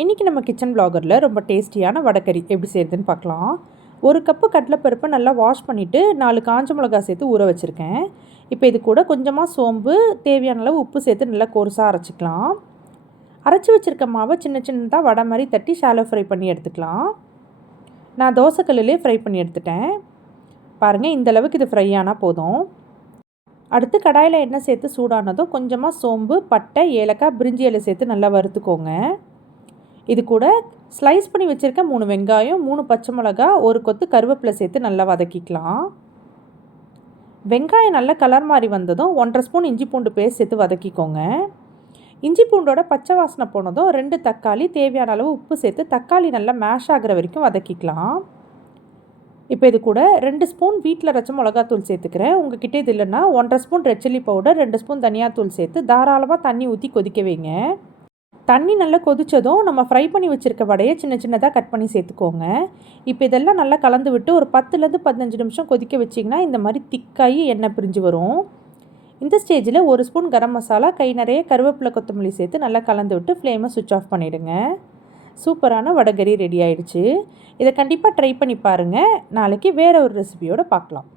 இன்றைக்கி நம்ம கிச்சன் வ்ளாகரில் ரொம்ப டேஸ்டியான வடைக்கறி எப்படி செய்கிறதுன்னு பார்க்கலாம். 1 கப்பு கடலைப்பருப்பை நல்லா வாஷ் பண்ணிவிட்டு 4 காஞ்ச மிளகாய் சேர்த்து ஊற வச்சுருக்கேன். இப்போ இது கூட கொஞ்சமாக சோம்பு, தேவையான அளவு உப்பு சேர்த்து நல்லா கோர்ஸாக அரைச்சிக்கலாம். அரைச்சி வச்சுருக்க மாவை சின்ன சின்னதாக வடை மாதிரி தட்டி ஷாலோ ஃப்ரை பண்ணி எடுத்துக்கலாம். நான் தோசைக்கல்லிலே ஃப்ரை பண்ணி எடுத்துட்டேன். பாருங்கள், இந்தளவுக்கு இது ஃப்ரை ஆனால் போதும். அடுத்து கடாயில் எண்ணெய் சேர்த்து சூடானதும் கொஞ்சமாக சோம்பு, பட்டை, ஏலக்காய், பிரிஞ்சி இலை சேர்த்து நல்லா வறுத்துக்கோங்க. இது கூட ஸ்லைஸ் பண்ணி வச்சுருக்க 3 வெங்காயம், 3 பச்சை மிளகா, 1 கொத்து கருவேப்பிலை சேர்த்து நல்லா வதக்கிக்கலாம். வெங்காயம் நல்லா கலர் மாதிரி வந்ததும் 1½ ஸ்பூன் இஞ்சி பூண்டு பேஸ்ட் சேர்த்து வதக்கிக்கோங்க. இஞ்சி பூண்டோட பச்சை வாசனை போனதும் 2 தக்காளி, தேவையான அளவு உப்பு சேர்த்து தக்காளி நல்லா மேஷ் ஆகிற வரைக்கும் வதக்கிக்கலாம். இப்போ இது கூட 2 ஸ்பூன் வீட்டில் அரைச்ச மிளகாத்தூள் சேர்த்துக்கிறேன். உங்ககிட்ட இது இல்லைன்னா 1½ spoon red chilli powder, 2 spoon தனியாத்தூள் சேர்த்து தாராளமாக தண்ணி ஊற்றி கொதிக்க வைங்க. தண்ணி நல்லா கொதித்ததும் நம்ம ஃப்ரை பண்ணி வச்சுருக்க வடையை சின்ன சின்னதாக கட் பண்ணி சேர்த்துக்கோங்க. இப்போ இதெல்லாம் நல்லா கலந்து விட்டு ஒரு 10லேருந்து 15 நிமிஷம் கொதிக்க வச்சிங்கன்னா இந்த மாதிரி திக்காகி எண்ணெய் பிரிஞ்சு வரும். இந்த ஸ்டேஜில் 1 ஸ்பூன் கரம் மசாலா, கை நிறைய கருவேப்பிலை, கொத்தமல்லி சேர்த்து நல்லா கலந்து விட்டு ஃப்ளேமை சுவிட்ச் ஆஃப் பண்ணிவிடுங்க. சூப்பரான வடைக்கறி ரெடி ஆகிடுச்சு. இதை கண்டிப்பாக ட்ரை பண்ணி பாருங்கள். நாளைக்கு வேறு ஒரு ரெசிபியோடு பார்க்கலாம்.